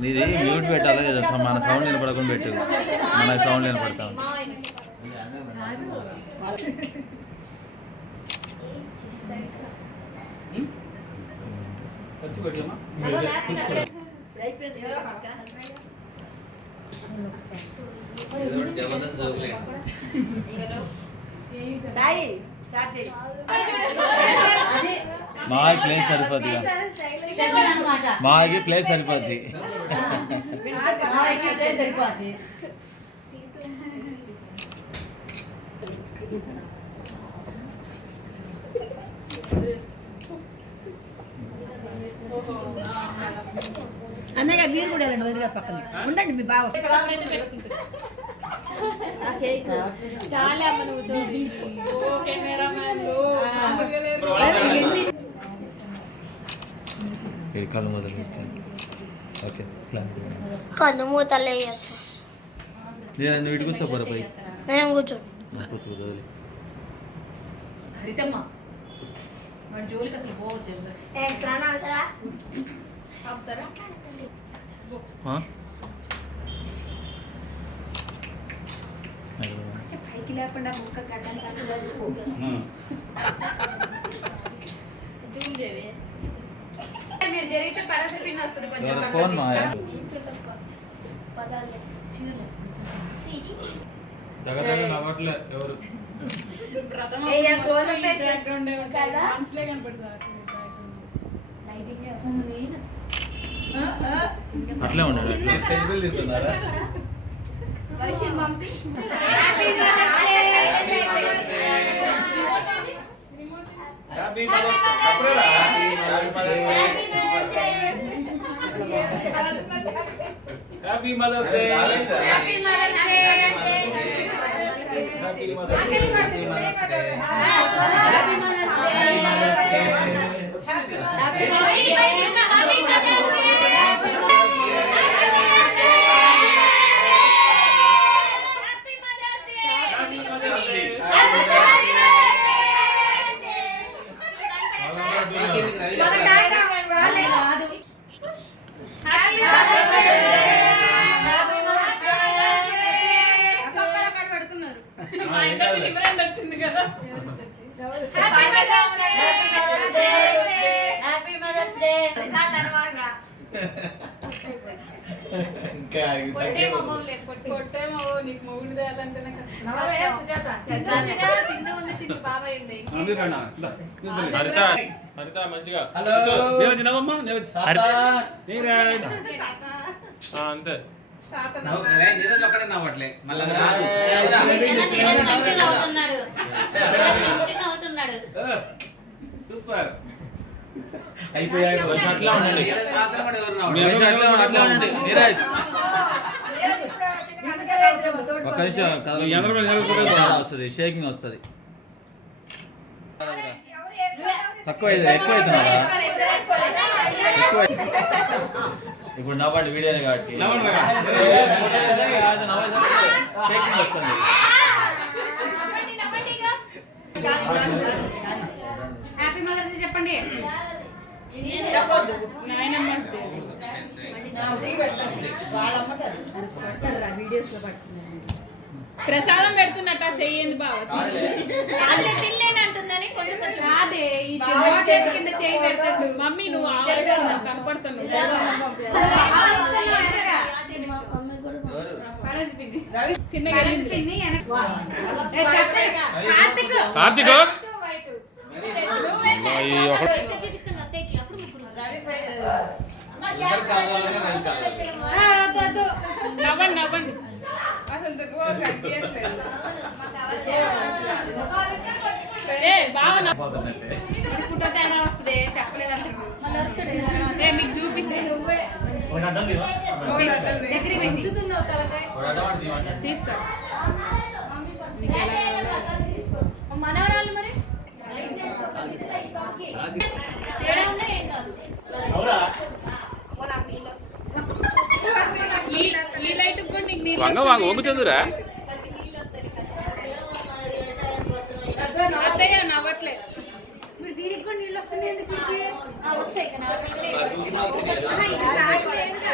నీది మ్యూట్ పెట్టాలి మన సౌండ్ వినపడకుండా పెట్టు మన సౌండ్ వినపడతాం మాకి ప్లేస్ సరిపోద్ది మాకి ప్లేస్ సరిపోద్ది అన్నయ్య మీరు కూడా వెళ్ళండి వదిలిగా పక్కన ఉండండి మీ బావ చాలా కళ్ళు మొదలు ఓకే కన్ను మూతలే నేను వీటి కూర్చోపోరా పోయి నేను కూర్చో కూర్చో వదిలే హరితమ్మ వాడి జోలికి అసలు పోవద్దు పైకి లేకుండా ముక్క మీరు జరిగితే పరాస పిన్ వస్తుంది కొంచెం అట్లే ఉండాలి సెల్ఫీలు తీసుకున్నారా Happy Mother's Day. Happy Mother's Day. Happy Mother's Day. Happy Mother's Day. Happy Mother's Day. Happy Mother's Day. అంతే సూపర్ అయిపోయాయి అట్లా ఉండండి నీరజ్ ఒక నిమిషం వస్తుంది షేకింగ్ వస్తుంది తక్కువ ఎక్కువ ఇప్పుడు నవ్వండి వీడియోనే కాబట్టి షేకింగ్ వస్తుంది హ్యాపీ మదర్స్ డే చెప్పండి ప్రసాదం పెడుతున్నట్ట చెయ్యండి బావ తినలేనంటుందని కొంచెం కొంచెం అదే ఈ చేతి కింద చెయ్యి పెడతాడు మమ్మీ నువ్వు కనపడుతున్నావు చిన్నగా కార్తీక్ నవ్వండి నవ్వండి ఫోటో తేడా వస్తుంది చెప్పలేదంటారు మీకు చూపిస్తాను తీస్తా మనవరాలు మరి ఈ లైట్ కూడా నీకు వంగుతుందిరా అత్తయ్య నవ్వట్లే మీరు దీనికి కూడా నీళ్ళు వస్తున్నాయి ఎందుకు వస్తాయి కదా